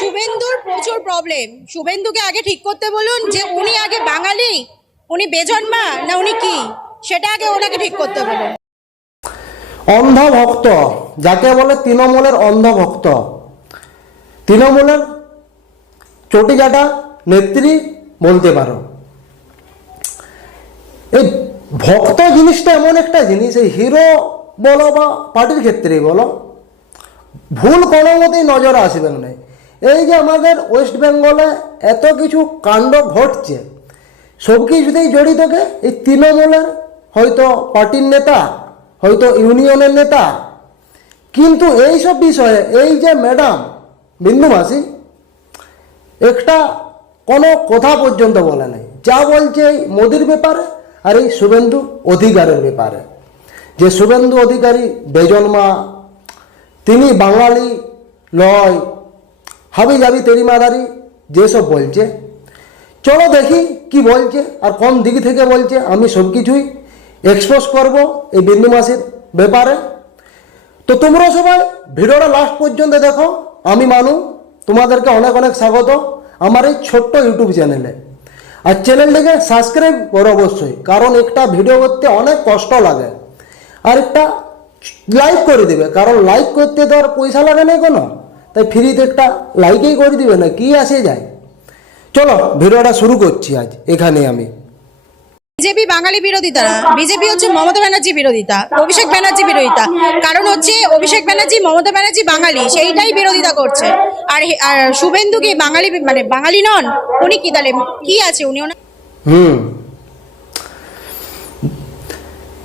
শুভেন্দুর প্রচুর প্রবলেম শুভেন্দুকে আগে ঠিক করতে বলুন যে উনি আগে বাঙালি, উনি বেজন্মা না উনি কি? সেটা আগে ওনাকে ঠিক করতে বলুন। অন্ধভক্ত, যাকে বলে তৃণমূলের অন্ধভক্ত। তৃণমূলের চটিজাটা নেত্রী বলতে পারো। এই ভক্ত জিনিসটা এমন একটা জিনিস, এই হিরো বলো বা পার্টির ক্ষেত্রেই বলো, ভুল কোনো মতেই নজরে আসবেন না। এই যে আমাদের ওয়েস্ট বেঙ্গলে এত কিছু কাণ্ড ঘটছে সব কিছুতেই জড়িত কে? এই তৃণমূলের, হয়তো পার্টির নেতা, হয়তো ইউনিয়নের নেতা। কিন্তু এই সব বিষয়ে, এই যে ম্যাডাম, বিন্দু মাসি, একটা কোনো কথা পর্যন্ত বলে নাই। যা বলছে এই মোদির ব্যাপারে আর এই শুভেন্দু অধিকারের ব্যাপারে। যে শুভেন্দু অধিকারী বেজন্মা তিনি বাঙালি লয় হাবি যাবি তেরি মাদারি, যেসব বলছে। চলো দেখি কি বলছে আর কোন দিক থেকে বলছে, আমি সব কিছুই এক্সপোজ করব এই বিন্দু মাসির ব্যাপারে। তো তোমরা সবাই ভিডিওটা লাস্ট পর্যন্ত দেখো, আমি মানু, তোমাদেরকে অনেক অনেক স্বাগত আমার এই ছোট্ট ইউটিউব চ্যানেলে। আর চ্যানেলটিকে সাবস্ক্রাইব করো অবশ্যই, কারণ একটা ভিডিও করতে অনেক কষ্ট লাগে। আর একটা লাইক করে দেবে, কারণ লাইক করতে তো আর পয়সা লাগে না কোনো তাই ফ্রিতে একটা লাইকেই করে দিবে না কি আসে যায়? চলো ভিডিওটা শুরু করছি আজ এখানে আমি। বিজেপি বাঙালি বিরোধিতা না বিজেপি হচ্ছে মমতা ব্যানার্জি বিরোধিতা অভিষেক ব্যানার্জি বিরোধিতা। কারণ হচ্ছে অভিষেক ব্যানার্জি মমতা ব্যানার্জি বাঙালি সেইটাই বিরোধিতা করছে। আর আর শুভেন্দু কি বাঙালি মানে বাঙালি নন? উনি কি তাহলে কি আছে উনি? হুম।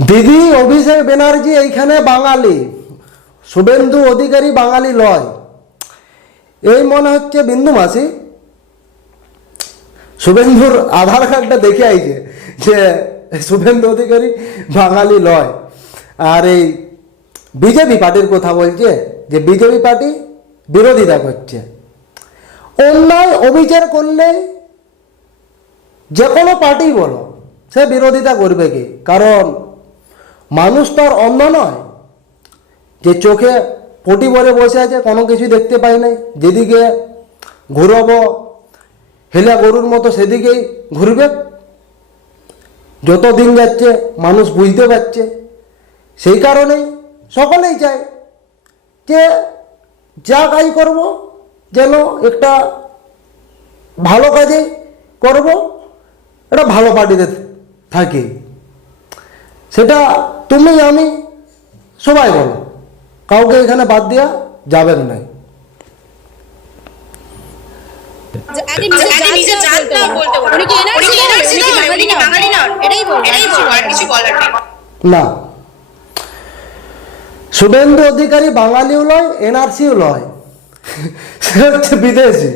দিদি অভিষেক ব্যানার্জি এইখানে বাঙালি শুভেন্দু অধিকারী বাঙালি লয়। এই মনে হচ্ছে বিন্দু মাসি। শুভেন্দুর আধার কার্ডটা দেখে আইছে যে শুভেন্দু অধিকারী বাঙালি লয়। আর এই বিজেপি পার্টির কথা বলছে যে বিজেপি পার্টি বিরোধিতা করছে। অন্যায় অবিচার করলে যে কোনো পার্টি বলো, সে বিরোধিতা করবে কি? কারণ মানুষ তো আর অন্ধ নয় যে চোখে পটি বলে বসে আছে, কোনো কিছু দেখতে পাই নাই। যেদিকে ঘুরবো, হেলা গরুর মতো সেদিকেই ঘুরবে। যত দিন যাচ্ছে, মানুষ বুঝতে পারছে। সেই কারণে সকলেই চায় যে যা কাজ করব, যেন একটা ভালো কাজে করব এটা ভালো পার্টিতে থাকি। সেটা তুমি, আমি, সবাই বলো। কাউকে এখানে বাদ দেওয়া যাবে না। না বলতে বলুন উনি কি এনআরসি উনি কি বাঙালি নন এটাই বলব এটাই বলব আর কিছু বলার নেই শুভেন্দু অধিকারী বাঙালিও লয় এনআরসিও লয়। সে হচ্ছে বিদেশি।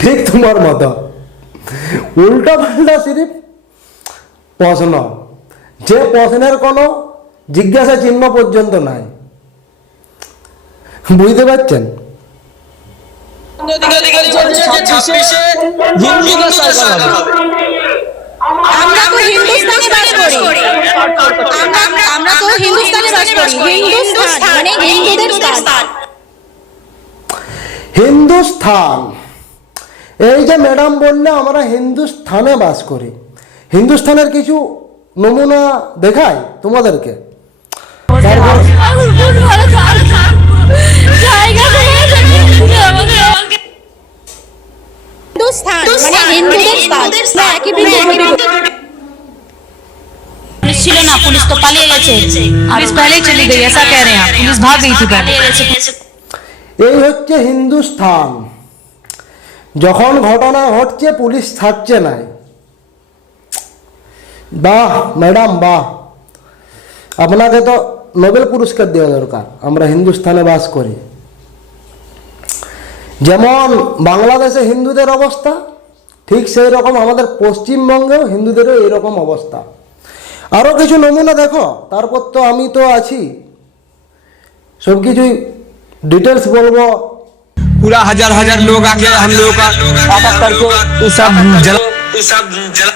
ঠিক তোমার মতো। উল্টো পাল্টা সিরিফ প্রশ্ন। যে প্রশ্নের কোনো জিজ্ঞাসা চিহ্ন পর্যন্ত নাই। বুঝতে পারছেন? আমরা তো হিন্দুস্তানে বাস করি। আমরা আমরা তো হিন্দুস্তানে বাস করি। হিন্দুস্তান মানে হিন্দুদের স্থান। হিন্দুস্থান। এই যে ম্যাডাম বললে আমরা হিন্দুস্থানে বাস করি। হিন্দুস্থানের কিছু নমুনা দেখায় তোমাদেরকে। তারপর হিন্দুস্তান মানে হিন্দুদের স্থান না একই বিন্দু पुलिस ছিল না পুলিশ তো পালিয়ে গেছে पुलिस पहले ही चली गई ऐसा कह रहे हैं पुलिस भाग गई थी पहले এই হচ্ছে হিন্দুস্থান যখন ঘটনা ঘটছে পুলিশ থাকছে নাই বাহ ম্যাডাম বাহ আপনাকে তো নোবেল পুরস্কার দেওয়া দরকার আমরা হিন্দুস্থানে বাস করি যেমন বাংলাদেশে হিন্দুদের অবস্থা ঠিক সেই রকম আমাদের পশ্চিমবঙ্গেও হিন্দুদেরও এইরকম অবস্থা আরও কিছু নমুনা দেখো তারপর তো আমি তো আছি সব কিছুই डिटेल्स বলবো पूरा हजार हजार लोग आके हम लोगों का वापस करके ये सब जला ये सब जला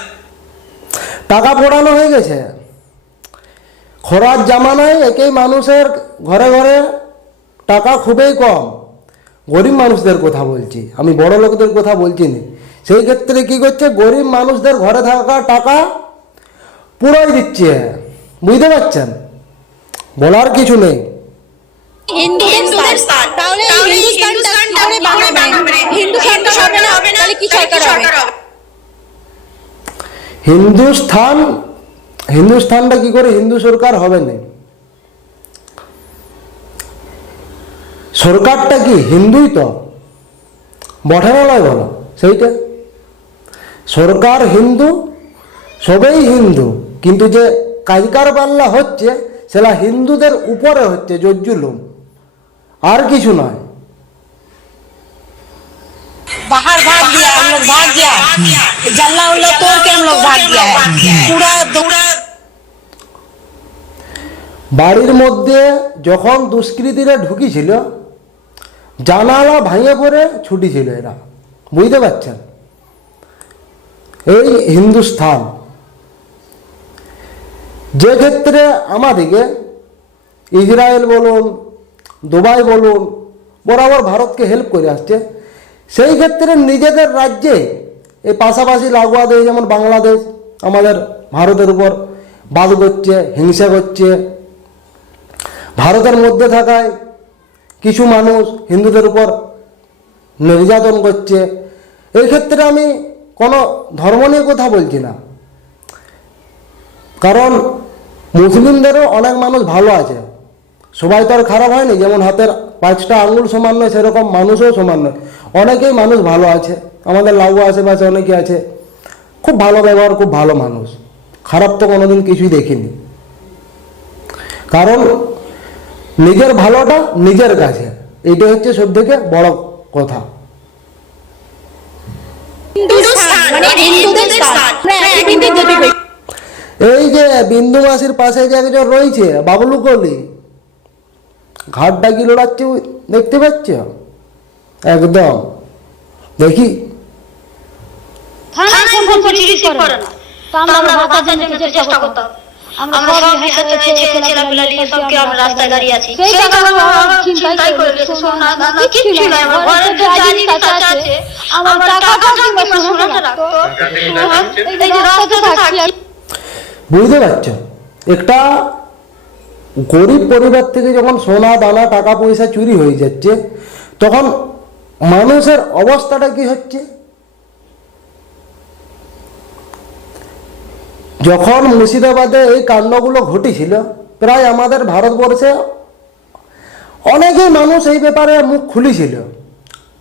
টাকা পড়ানো হয়ে গেছে খরার জামানায় একেই মানুষের ঘরে ঘরে টাকা খুবই কম। গরিব মানুষদের কথা বলছি। আমি বড় লোকদের কথা বলছি না। সেই ক্ষেত্রে কি করছে? গরিব মানুষদের ঘরে থাকা টাকা পুরোই দিচ্ছে। বুঝতে পারছেন? বলার কিছু নেই। হিন্দুস্থান হিন্দুস্থানটা কি করে হিন্দু সরকার হবে না সরকারটা কি হিন্দুই তো বটে নয় বলো সেইটা সরকার হিন্দু সবেই হিন্দু কিন্তু যে কাজকার পাল্লা হচ্ছে সেটা হিন্দুদের উপরে হচ্ছে জজ্জুলুম আর কিছু নয় बाहर भाग गया हम लोग भाग गया जल्ला उल्ला तोड़ के हम लोग भाग गया है पूरा पूरा বাড়ির মধ্যে যখন দুষ্কৃতীরা ঢুকিছিল, জানালা ভাঙে পড়ে ছুটিছিল এরা। বুঝতে পারছেন? এই হিন্দুস্থান। যে ক্ষেত্রে আমাদেরকে ইসরায়েল বলুন, দুবাই বলুন, বরাবর ভারতকে হেল্প করে আসছে, সেই ক্ষেত্রে নিজেদের রাজ্যে এই পাশাপাশি লাগোয়া দেশ যেমন বাংলাদেশ আমাদের ভারতের উপর বাদ করছে, হিংসা করছে। ভারতের মধ্যে থাকায় কিছু মানুষ হিন্দুদের উপর নির্যাতন করছে। এই ক্ষেত্রে আমি কোনো ধর্ম নিয়ে কথা বলছি না। কারণ মুসলিমদেরও অনেক মানুষ ভালো আছে। সবাই তো আর খারাপ হয়নি, যেমন হাতের পাঁচটা আঙুল সমান নয়, সেরকম মানুষও সমান নয়। অনেকেই মানুষ ভালো আছে। আমাদের লাগু আশেপাশে অনেকে আছে। খুব ভালো ব্যবহার খুব ভালো মানুষ। খারাপ তো কোনোদিন কিছুই দেখিনি। কারণ নিজের ভালোটা নিজের কাছে। এটা হচ্ছে সব থেকে বড় কথা। মানে হ্যাঁ এই যে বিন্দু মাসির পাশে যে একজন রয়েছে বাবলু কলি ঘাটটা কি লড়াচ্ছে দেখতে পাচ্ছ? একদম। দেখি। থানায় ফোন করে করে না। তো আমরা বাঁচার জন্য চেষ্টা করতাম। আমরা সব হাতে ছেলেপিলা নিয়ে সব কি আমরা রাস্তায় দাঁড়িয়ে আছি। সেই টাকা আমরা চিন্তাই করে সোনা দানা কিচ্ছু নাই। আমার ঘরে যে যা জিনিস আছে আমার টাকাটা কিংবা সোনাটা রাখতো। এই যে রাস্তাতে থাকি। বুঝতে পারছ? একটা গরিব পরিবার থেকে যখন সোনা দানা টাকা পয়সা চুরি হয়ে যাচ্ছে তখন মানুষের অবস্থাটা কি হচ্ছে? যখন মুর্শিদাবাদে এই কাণ্ডগুলো ঘটেছিল, প্রায় আমাদের ভারতবর্ষে অনেকেই মানুষ এই ব্যাপারে মুখ খুলেছিল।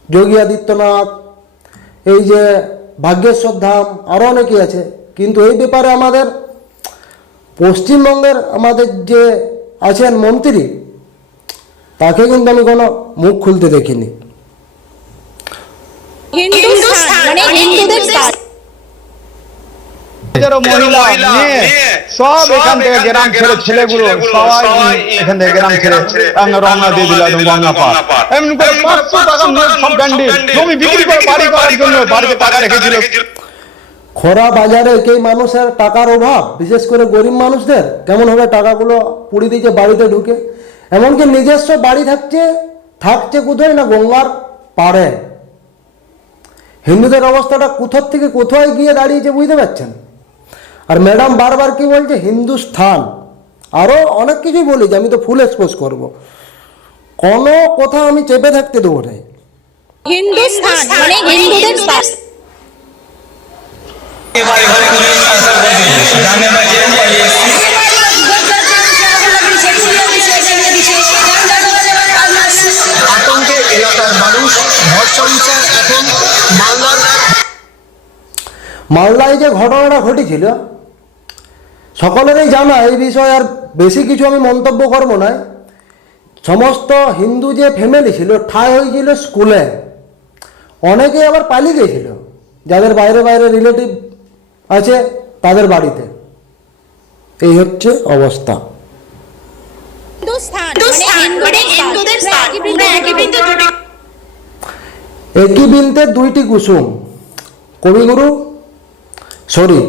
যোগী আদিত্যনাথ, এই যে ভাগ্যেশ্বর ধাম আরও অনেকেই আছে। কিন্তু এই ব্যাপারে আমাদের পশ্চিমবঙ্গের আমাদের যে আছেন মন্ত্রী, তাকে কিন্তু আমি কোনো মুখ খুলতে দেখিনি। মানে হিন্দুদের মহিলা সব এখান থেকে গ্রাম ছেড়ে ছেলেগুলো সবাই এখান থেকে গ্রাম ছেড়ে রওনা দিয়ে দিল একদম গঙ্গা এমনি করে পাঁচশো টাকা সব ডান্ডি জমি বিক্রি করে বাড়ি করার জন্য বাড়িতে টাকা রেখেছিল খরা বাজারে কেই মানুষের টাকার অভাব বিশেষ করে গরিব মানুষদের। কেমন হবে টাকাগুলো পুড়ি দিচ্ছে বাড়িতে ঢুকে? এমনকি নিজস্ব বাড়ি থাকছে থাকছে কোথায় না গঙ্গার পাড়ে? হিন্দুদের অবস্থাটা কোথার থেকে কোথায় গিয়ে দাঁড়িয়েছে বুঝতে পারছেন? আর ম্যাডাম বারবার কি বলছে? হিন্দুস্থান। আরও অনেক কিছুই বলি বলেছে আমি তো ফুল এক্সপোজ করব। কোনো কথা আমি চেপে থাকতে দেবো না। হিন্দুস্তান মানে হিন্দুদের এলাকার মানুষ ঘর সংসার এখন মালদার মালদায় যে ঘটনাটা ঘটেছিল সকলেরই জানা এই বিষয়ে আর বেশি কিছু আমি মন্তব্য করব না। সমস্ত হিন্দু যে ফ্যামিলি ছিল ঠাই হয়েছিল স্কুলে। অনেকে আবার পালিয়ে গিয়েছিল যাদের বাইরে বাইরে রিলেটিভ আছে তাদের বাড়িতে। এই হচ্ছে অবস্থা। মানে পুরো একই বিনতে দুইটি কুসুম। কবিগুরু সরি,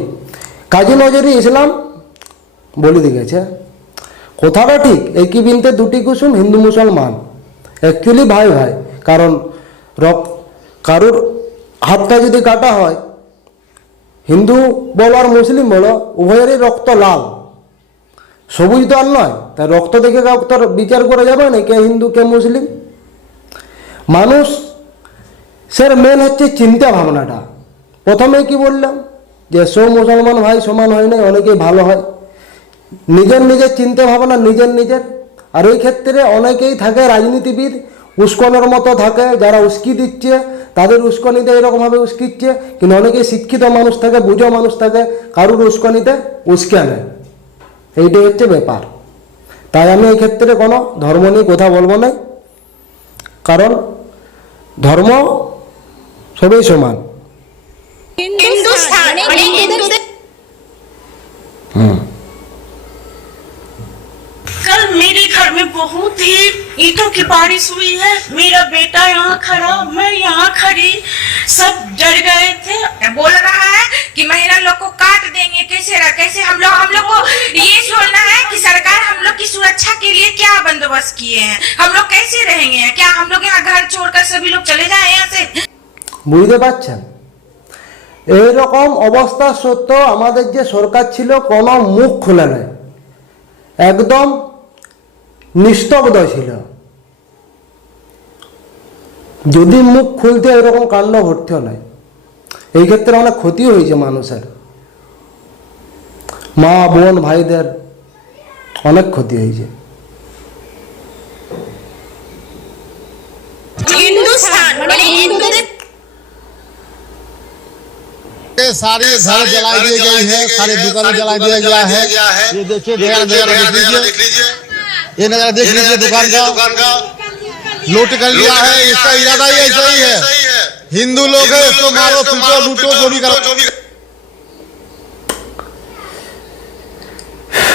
কাজী নজরি ইসলাম বলে দিয়েছে, কথাটা ঠিক, একই বিনতে দুটি কুসুম হিন্দু মুসলমান অ্যাকচুয়ালি ভাই ভাই, কারণ রক, কারুর হাতটা যদি কাটা হয়, হিন্দু বলো আর মুসলিম বলো, উভয়েরই রক্ত লাল। সবুজ তো আর নয়, তাই রক্ত দেখে কাউকে বিচার করা যাবে না কে হিন্দু, কে মুসলিম। মানুষ স্যার মেন হচ্ছে চিন্তা ভাবনাটা। প্রথমে কি বললাম? যে সব মুসলমান ভাই সমান হয় না অনেকেই ভালো হয়। নিজের নিজের চিন্তা ভাবনা, নিজের নিজের। আর এই ক্ষেত্রে অনেকেই থাকে রাজনীতিবিদ, উস্কনের মতো থাকে, যারা উস্কি দিচ্ছে, তাদের উস্কনিতে এরকমভাবে উস্কিচ্ছে, কিন্তু অনেকেই শিক্ষিত মানুষ থাকে, বুঝো মানুষ থাকে, কারুর উস্কনিতে উস্কে নেয় এইটাই হচ্ছে ব্যাপার। তাই আমি এই ক্ষেত্রে কোনো ধর্ম নিয়ে কথা বলব না, কারণ ধর্ম সবই সমান। হিন্দুস্তান মানে হিন্দুদের कल मेरे घर में बहुत ही ईटों की बारिश हुई है मेरा बेटा यहाँ खड़ा मैं यहाँ खड़ी सब डर गए थे बोल रहा है कि महिला लोग को काट देंगे कैसे रहा कैसे हम लोग हम लोग को ये सोचना है कि सरकार हम लोग की सुरक्षा के लिए क्या बंदोबस्त किए हैं हम लोग कैसे रहेंगे क्या हम लोग यहाँ घर छोड़कर सभी लोग चले जाए यहाँ से বুঝতে পারছেন এইরকম অবস্থা সত্ত্বেও আমাদের যে সরকার ছিল কোনো মুখ খুলে নেয় একদম নিস্তব্ধ ছিল। যদি মুখ খুলতে এরকম কাণ্ড ঘটতেও নাই, এই ক্ষেত্রে অনেক ক্ষতি হয়েছে মানুষের। মা, বোন, ভাইদের অনেক ক্ষতি হয়েছে। মানে হিন্দুদের ये सारे घर जला दिए गए हैं सारे दुकानें जला दिया गया है ये देखिए नजारा नजारा देख लीजिए ये नजारा देख लीजिए दुकान का लूट कर लिया है इसका इरादा ही ऐसा ही है हिंदू लोग है इसको मारो पीटो लूटो जो भी करो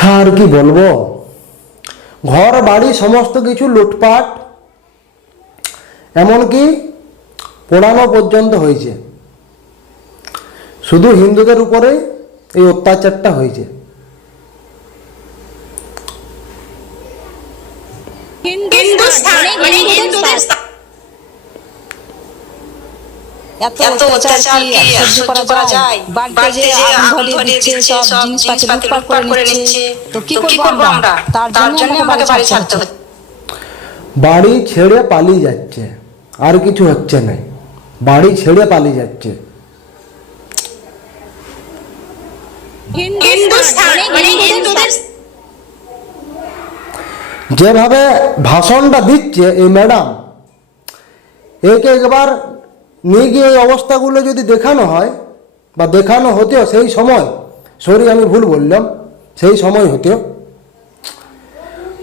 আর কি বলবো ঘর বাড়ি সমস্ত কিছু লুটপাট এমনকি পোড়ানো পর্যন্ত হয়েছে শুধু হিন্দুদের উপরে এই অত্যাচারটা হয়েছে। হিন্দুস্তান হিন্দুদের এত অত্যাচার কি সহ্য করা যায়? বাড়িতে যে আগুন দিচ্ছে সব জিনিসপাতি লুটপাট করে নিচ্ছে তো কি করব আমরা? তার জন্য আমাকে বাড়ি ছাড়তে হচ্ছে। বাড়ি ছেড়ে পালিয়ে যাচ্ছে। আর কিছু হচ্ছে না। বাড়ি ছেড়ে পালিয়ে যাচ্ছে। হিন্দুস্তান মানে হিন্দুদের যেভাবে ভাষণটা দিচ্ছে এই ম্যাডাম একে একবার নিয়ে গিয়ে এই অবস্থাগুলো যদি দেখানো হয় বা দেখানো হতেও সেই সময় সরি আমি ভুল বললাম সেই সময় হতেও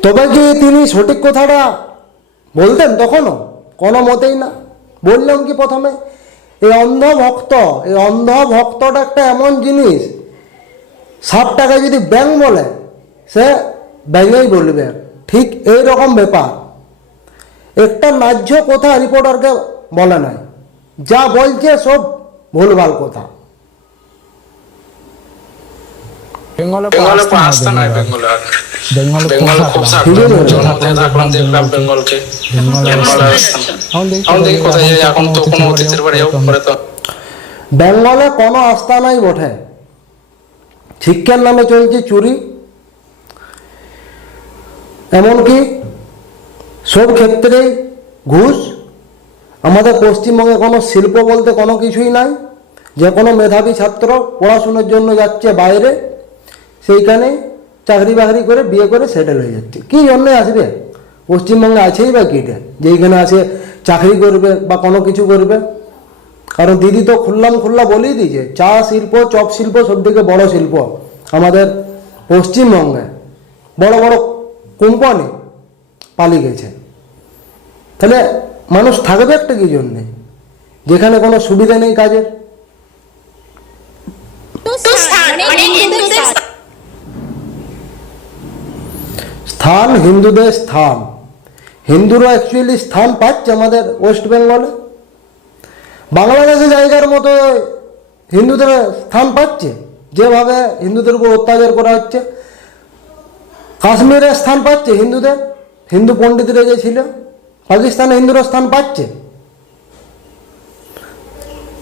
তবে কি তিনি সঠিক কথাটা বলতেন তখনও? কোনো মতেই না। বললাম কি প্রথমে এই অন্ধ ভক্ত এই অন্ধ ভক্তটা একটা এমন জিনিস সাপটাকে যদি ব্যাং বলে সে ব্যাঙেই বলবে ঠিক এই রকম ব্যাপার। একটা ন্যায্য কথা রিপোর্টারকে বলে নাই যা বলছে সব ভুলভাল কথা। বেঙ্গলে কোনো নাই বেঙ্গলে। আর বেঙ্গলে খুব ঠিক আছে। স্বার্থ মধ্যে থাকলাম দেখলাম বেঙ্গলকে। এখন দেখি কোথায় যাই এখন তো কোনো অতিথির বাড়ি পরে তো। বেঙ্গলে কোনো আস্থা নাই বটে। শিক্ষার নামে চলছে চুরি। এমনকি সব ক্ষেত্রে ঘুষ। আমাদের পশ্চিমবঙ্গে কোনো শিল্প বলতে কোনো কিছুই নাই। যে কোনো মেধাবী ছাত্র পড়াশুনোর জন্য যাচ্ছে বাইরে, সেইখানে চাকরি বাকরি করে বিয়ে করে সেটেল হয়ে যাচ্ছে। কী জন্যে আসবে? পশ্চিমবঙ্গে আছেই বা কীটা? যেইখানে আছে চাকরি করবে বা কোনো কিছু করবে। কারণ দিদি তো খুললাম খুল্লা বলেই দিয়েছে চা শিল্প চপ শিল্প সব থেকে বড় শিল্প আমাদের পশ্চিমবঙ্গে। বড় বড় কোম্পানি পালিয়ে গেছে। তাহলে মানুষ থাকবে একটা কি জন্যে? যেখানে কোনো সুবিধা নেই কাজের। হিন্দুস্তান মানে স্থান। হিন্দুদের স্থান। হিন্দুরা অ্যাকচুয়ালি স্থান পাচ্ছে আমাদের ওয়েস্ট বেঙ্গলে বাংলাদেশে জায়গার মতো হিন্দুদের স্থান পাচ্ছে, যেভাবে হিন্দুদের উপর অত্যাচার করা হচ্ছে। কাশ্মীরে স্থান পাচ্ছে হিন্দুদের, হিন্দু পণ্ডিতরা যে ছিল, পাকিস্তানে হিন্দুরা স্থান পাচ্ছে।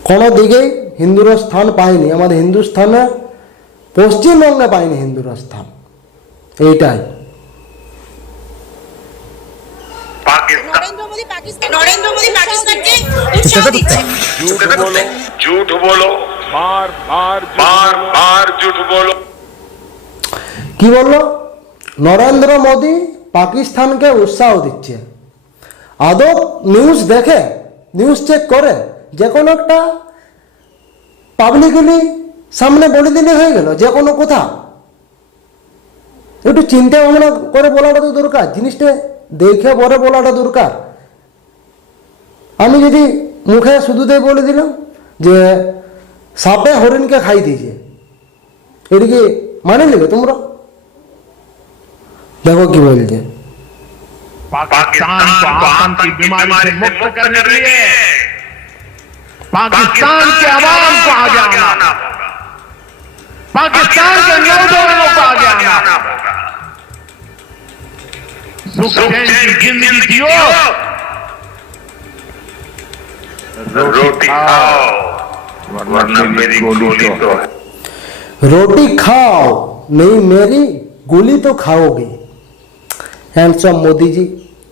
কোনো দিকেই হিন্দুরা স্থান পায়নি, আমাদের হিন্দুস্থানে, পশ্চিমবঙ্গে পায়নি হিন্দুরা স্থান। এইটাই। কি বলল? নরেন্দ্র মোদী পাকিস্তানকে উৎসাহ দিচ্ছে। আদব নিউজ দেখে নিউজ চেক করে যে কোনো একটা পাবলিকলি সামনে বলে দিলে হয়ে গেল যে কোনো কথা। একটু চিন্তা ভাবনা করে বলাটা তো দরকার জিনিসটা দেখে পরে বলাটা দরকার। আমি যদি মুখে শুধুতেই বলে দিলাম যে সাপে হরিণকে খাই দিয়েছে এটা কি মানে নেবে তোমরা দেখো কি বলছে पाकिस्तान को आतंक की बीमारी से मुक्त करने के लिए पाकिस्तान के अवाम को आगे आना पाकिस्तान के नौजवानों को आगे आना सुख चैन की जिंदगी जियो रोटी खाओ वरना मेरी गोली तो है रोटी खाओ नहीं मेरी গুলি তো খাওগে হ্যান্ডসম মোদিজি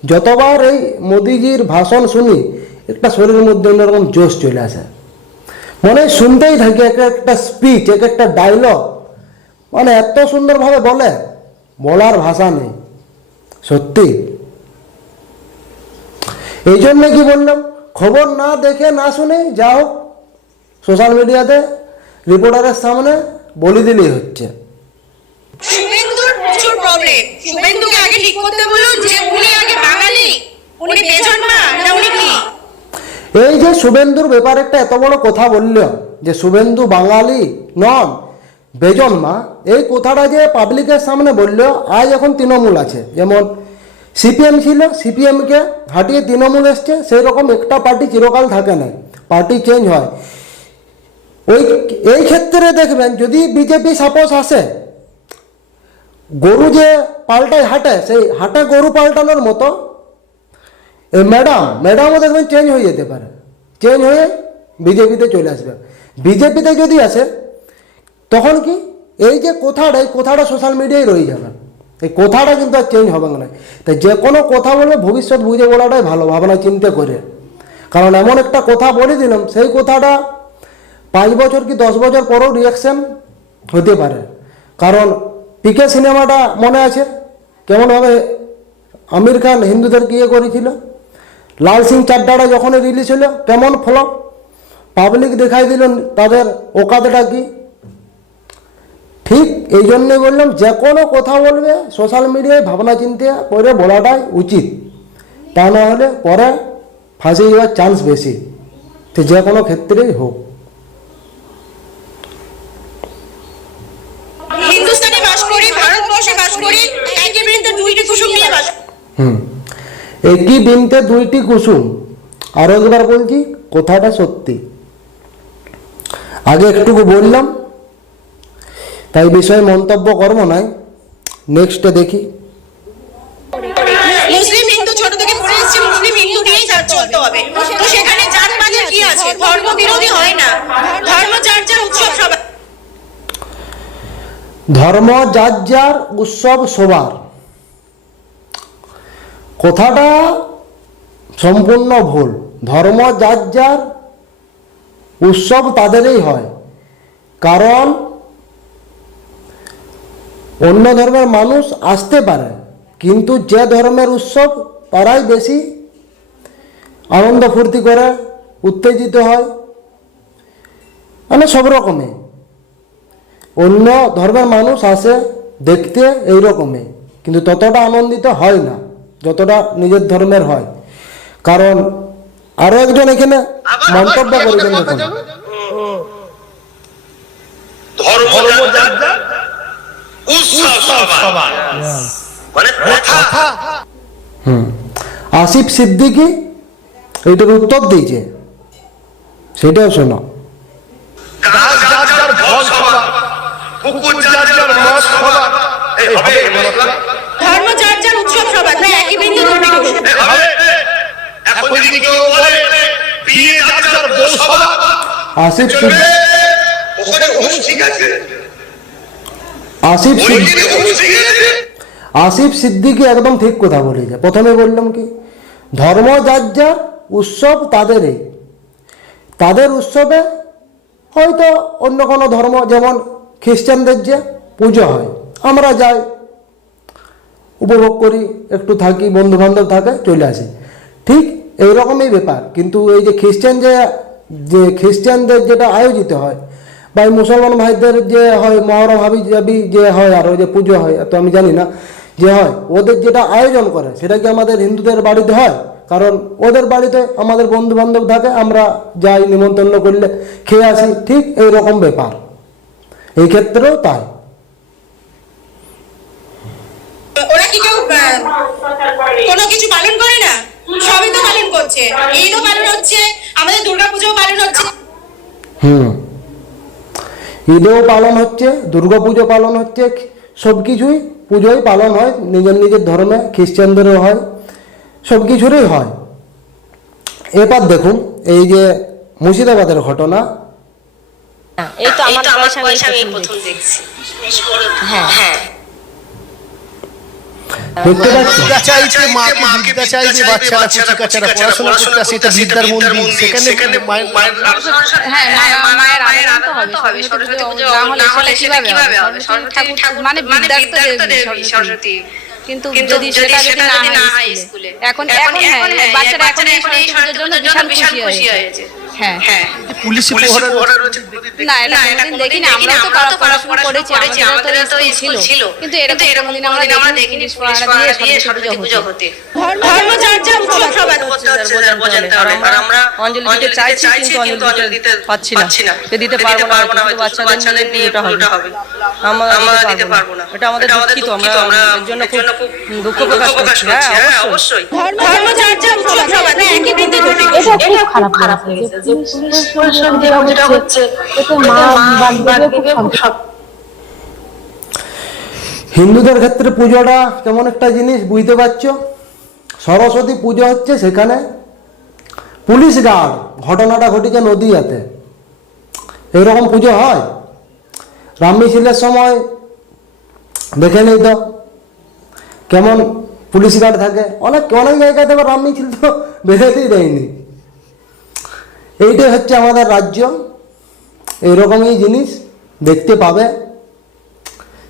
যতবার এই মোদিজির ভাষণ শুনি একটা শরীরের মধ্যে অন্যরকম জোশ চলে আসে মনে হয় শুনতেই থাকি এক একটা স্পিচ এক একটা ডায়লগ মানে এত সুন্দরভাবে বলে বলার ভাষা নেই সত্যি এই জন্যে কি বললাম খবর না দেখে না শুনে যা হোক সোশ্যাল মিডিয়াতে রিপোর্টারের সামনে বলে দিলেই হচ্ছে। শুভেন্দুর প্রচুর প্রবলেম শুভেন্দুকে আগে ঠিক করতে বলুন যে উনি আগে বাঙালি উনি বেজন্মা না উনি কি? এই যে শুভেন্দুর ব্যাপারে একটা এত বড় কথা বলল যে শুভেন্দু বাঙালি নন বেজন্মা এই কথাটা যে পাবলিকের সামনে বলল আজ এখন তৃণমূল আছে। যেমন সিপিএম ছিল সিপিএমকে হাঁটিয়ে তৃণমূল এসছে সেই রকম একটা পার্টি চিরকাল থাকে না পার্টি চেঞ্জ হয়। ওই, এই ক্ষেত্রে দেখবেন, যদি বিজেপি সাপোজ আসে, গরু যে পাল্টায় হাঁটে, সেই হাঁটে গরু পাল্টানোর মতো এই ম্যাডাম ম্যাডামও দেখবেন চেঞ্জ হয়ে যেতে পারে। চেঞ্জ হয়ে বিজেপিতে চলে আসবে। বিজেপিতে যদি আসে, তখন কি, এই যে কথাটা এই কথাটা সোশ্যাল মিডিয়ায় রয়ে যাবে। এই কথাটা কিন্তু আর চেঞ্জ হবে না তাই যে কোনো কথা বলবে ভবিষ্যৎ বুঝে বলাটাই ভালো, ভাবনা, চিন্তা করে। কারণ এমন একটা কথা বলে দিলাম, সেই কথাটা পাঁচ বছর কি দশ বছর পরেও রিয়াকশন হতে পারে। কারণ পিকে সিনেমাটা মনে আছে? কেমনভাবে আমির খান হিন্দুদের ইয়ে করেছিল? লাল সিং চাড্ডাটা যখন রিলিজ হলো, কেমন ফলক পাবলিক দেখাই দিল তাদের ওকাতটা কি? ঠিক এই জন্যই বললাম যে কোনো কথা বলবে সোশ্যাল মিডিয়ায় ভাবনা চিন্তা করে বলাটাই উচিত। তা না হলে পরে ফাঁসে যাওয়ার চান্স বেশি। তো যে কোনো ক্ষেত্রেই হোক। একই বৃন্তে হুম। একই দিনতে দুইটি কুসুম। আরও একবার বলছি কথাটা সত্যি। আগে একটুকু বললাম তাই বিষয়ে মন্তব্য করব নাই নেক্সটে দেখি। মুসলিম হিন্দু ছোট থেকে পড়ে এসেছি মুসলিম হিন্দু দিয়েই চলতে হবে। তো সেখানে জাত পাতের কি আছে? ধর্ম বিরোধী হয় না। ধর্ম যার যার উৎসব সবার। ধর্ম যার যার উৎসব সবার। কথাটা সম্পূর্ণ ভুল। ধর্ম যার যার উৎসব তাদেরই হয়। কারণ অন্য ধর্মের মানুষ আসতে পারে কিন্তু যে ধর্মের উৎসব তারাই বেশি আনন্দ ফুর্তি করে উত্তেজিত হয় মানে সব রকমে। অন্য ধর্মের মানুষ আসে দেখতে এই রকমই কিন্তু ততটা আনন্দিত হয় না যতটা নিজের ধর্মের হয়। কারণ আরও একজন এখানে মন্তব্য করেছেন দেখুন। ধর্ম উৎসব সবার। মানে কথা হুম। আসিফ সিদ্দিকি এইটার উত্তর দিয়েছে। সেটাও শোনো? ধর্ম যার যার উৎসব সবার তাই একই দুটি এখন যদি কেউ বলে বিয়ে যার যার বউ আসিফ সিদ্দিক। ওখানে ঠিক আছে। আসিফ আসিফ সিদ্দিকি একদম ঠিক কথা বলেছে। প্রথমে বললাম কি ধর্ম যার যার উৎসব তাদেরই। তাদের উৎসবে হয়তো অন্য কোনো ধর্ম যেমন খ্রিস্টানদের যে পুজো হয় আমরা যাই উপভোগ করি একটু থাকি বন্ধু বান্ধব থাকে চলে আসি। ঠিক এইরকমই ব্যাপার। কিন্তু এই যে খ্রিস্টান যে যে খ্রিস্টানদের যেটা আয়োজিত হয় বা মুসলমান ভাইদের যে হয় মহরম হাবি জাবি যে হয় আর ওই যে পুজো হয় তো আমি জানি না যে হয় ওদের যেটা আয়োজন করে সেটা কি আমাদের হিন্দুদের বাড়িতে হয়? কারণ ওদের বাড়িতে আমাদের বন্ধু বান্ধব থাকে আমরা যাই নিমন্ত্রণ করলে খেয়ে আসি ঠিক এই রকম ব্যাপার। এই ক্ষেত্রেও তাই। ওরা কি কেউ কোনো কিছু পালন করে না? সবই তো পালন করছে। ঈদও পালন হচ্ছে আমাদের দুর্গাপুজোও পালন হচ্ছে। হুম। ঈদও পালন হচ্ছে দুর্গাপুজো পালন হচ্ছে সব কিছুই পুজোই পালন হয় নিজের নিজের ধর্মে খ্রিস্টানদেরও হয় সব কিছুরই হয়। এবার দেখুন এই যে মুর্শিদাবাদের ঘটনা। এই তো আমার বয়স আমি প্রথম দেখছি। হ্যাঁ। হ্যাঁ। দেখতে পাচ্ছি চাইছে মাকে বিদ্যা চাইছে বাচ্চারা কুচি কাচ্চারা পড়াশোনা করতে আসে এটা বিদ্যার মন্দির সেখানে মায়ের হ্যাঁ মায়ের আরাধনা হবে সরস্বতী পুজো না হলে সেটা কীভাবে হবে? সরস্বতী ঠাকুর মানে বিদ্যার তো দেবী সরস্বতী। কিন্তু যদি সেটা যদি না হয় স্কুলে এখন এখন হ্যাঁ বাচ্চারা এখন এই সরস্বতী পুজোর জন্য বিশাল খুশি হয়েছে হ্যাঁ। হ্যাঁ। পুলিশ প্রহরা রয়েছে। না এটা কোনোদিন দেখিনি। আমরাও তো পড়াশোনা করেছি আমাদের তো স্কুল ছিল। কিন্তু এরকম এরকম আমরা দেখিনি পুলিশ পাহারা দিয়ে সরস্বতী পুজো হতে। ধর্ম যার যার করতে হচ্ছে বোঝাতে হবে আর আমরা অঞ্জলি চাইছি কিন্তু অঞ্জলি দিতে পাচ্ছি না। সে দিতে পারব না হয়তো বাচ্চাদের নিয়ে পুরোটা হবে। আমরা দিতে পারব না। এটা আমাদের দুঃখিত আমরা এর জন্য খুব দুঃখ প্রকাশ করছি। হ্যাঁ অবশ্যই ধর্ম যার যার উৎসব সবার না একই বৃদ্ধি এটা খুব খারাপ খারাপ লেগেছে হিন্দুদের ক্ষেত্রে পুজোটা কেমন একটা জিনিস, বুঝতে পারছ? সরস্বতী পুজো হচ্ছে সেখানে পুলিশ গার্ড, ঘটনাটা ঘটেছে নদীয়াতে। এরকম পুজো হয়? রাম মিছিলের সময় দেখে নেই তো? কেমন পুলিশ গার্ড থাকে? অনেক অনেক জায়গাতে রাম মিছিল তো বেরোতেই দেয়নি। এইটাই হচ্ছে আমাদের রাজ্য। এইরকমই জিনিস দেখতে পাবে।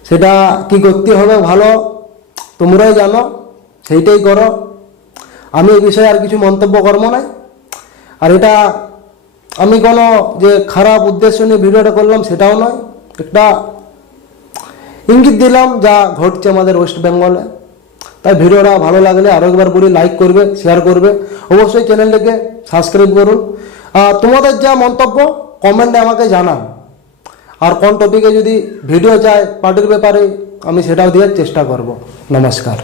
সেটা কি করতে হবে ভালো তোমরাই জানো, সেইটাই করো। আমি এই বিষয়ে আর কিছু মন্তব্য করব না। আর এটা আমি কোনো যে খারাপ উদ্দেশ্য নিয়ে ভিডিওটা করলাম সেটাও নয়। একটা ইঙ্গিত দিলাম যা ঘটছে আমাদের ওয়েস্ট বেঙ্গলে। তাই ভিডিওটা ভালো লাগলে আরও একবার বলি, লাইক করবে, শেয়ার করবে। অবশ্যই চ্যানেলটাকে সাবস্ক্রাইব করুন। তোমাদের যা মন্তব্য কমেন্টে আমাকে জানান আর কোন টপিকে যদি ভিডিও চায় পার্টির ব্যাপারে আমি সেটাও দেওয়ার চেষ্টা করব। নমস্কার।